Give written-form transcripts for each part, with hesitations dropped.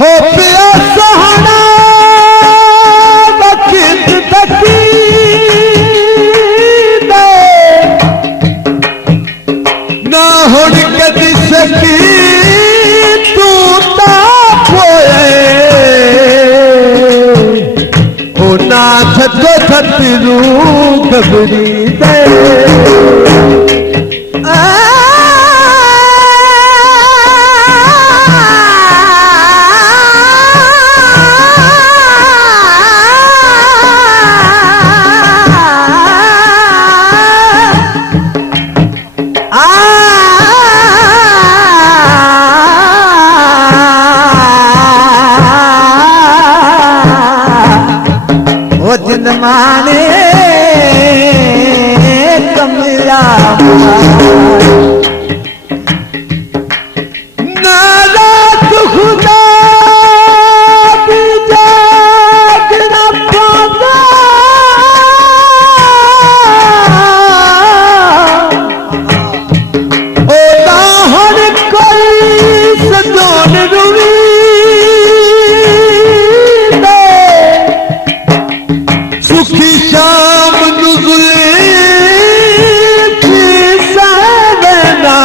हो पिया सोहना वक्त तकी ना हुण कदी सकी तू ता पोए ओ ना थतो थतरू घबरी दे जिन माने कमला नाराज खुदा भी जाग न पाता ओ हर कोई सजोन रुवी सुखी शाम नुज़ुले सावना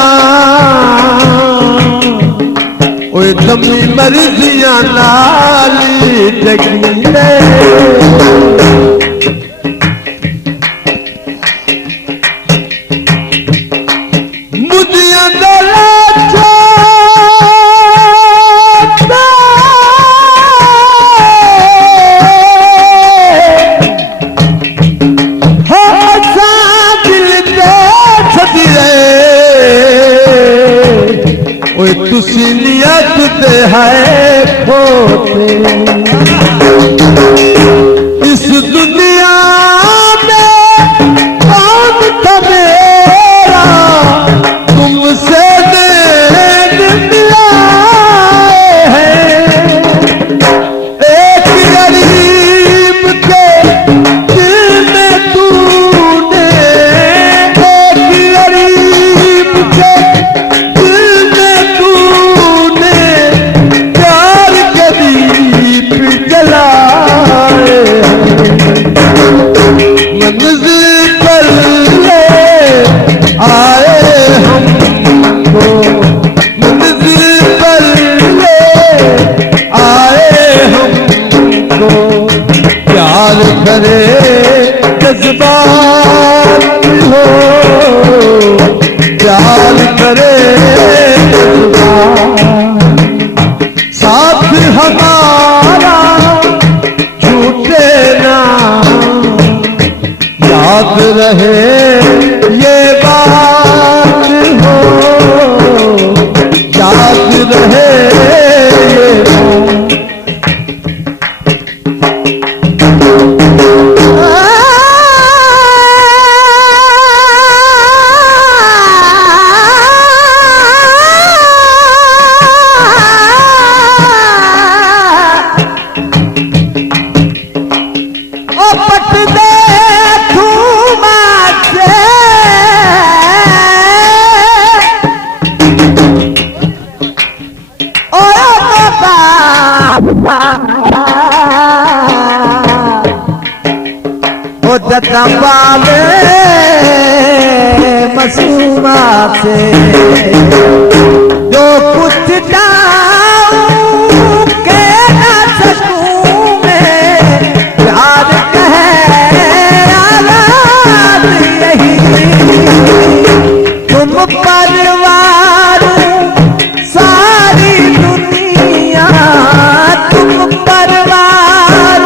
ओए दमी मर्जियां नाल जगीले मुदियां दला तुसी नियत दे है खोते इस दुनिया में कौन था मेरा तुमसे देन मिलाए हैं एक गरीब के दिल में तूने एक गरीब के करे जज्बात हो प्यार करे साथ हमारा झूठे ना याद रहे ये बात हो याद रहे ये जतवाले मसूमा से जो कुछ जाऊं के ना सकूं मैं प्यार कहे आवाज़ यही तुम परवार सारी दुनिया तुम परवार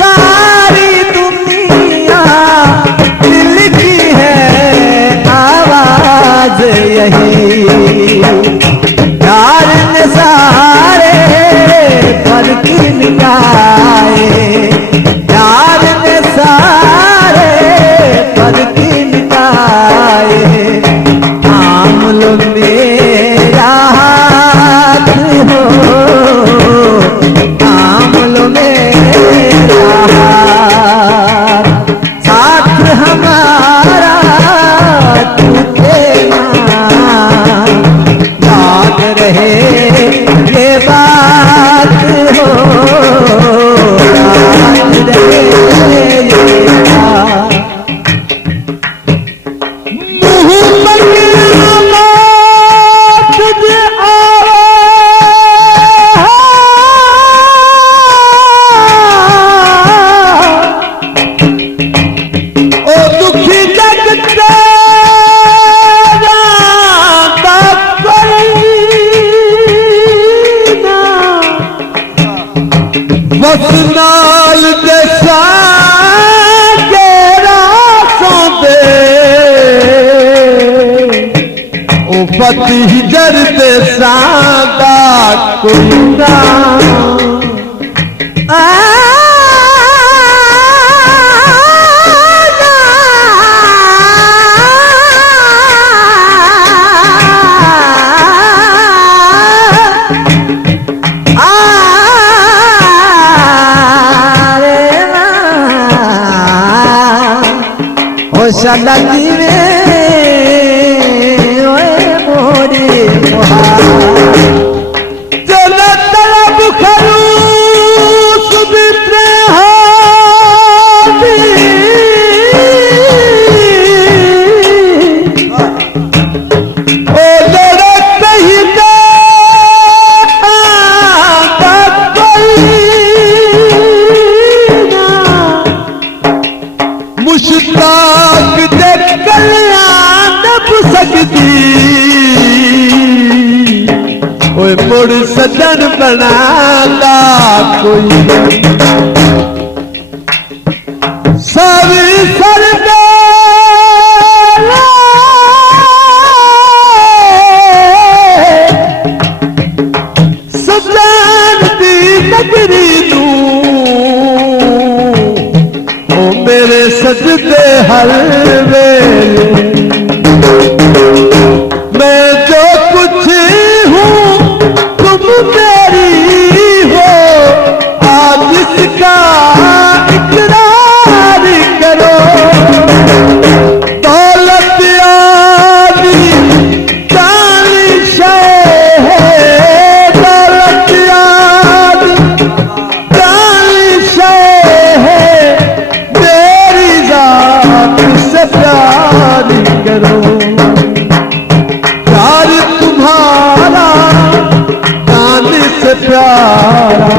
सारी दुनिया दिल की है आवाज यही प्यार हो राज रहेगा। मुँह मकियामत जे आवे ओ दुखी जग तेरा बकरीना वसनाल जैसा गेरा सौंदे ओ पति जर दे सादा कोई ना शादी रे ओए मोरी चल तलब खरूस बितरे हाथी ओ लड़े कहीं दे मुश्ताक दे कल्याण सकती ओए मुड़ सजन बनाता कोई सारी सर सजान दी नगरी नू मेरे सजदे हर वेले मैं जो कुछ हूँ तुम मेरी हो आज इसका इकरार करो। दौलत आदि जानी शय है दौलत आदि जानी शय है से प्यार करो प्यार तुम्हारा जान से प्यारा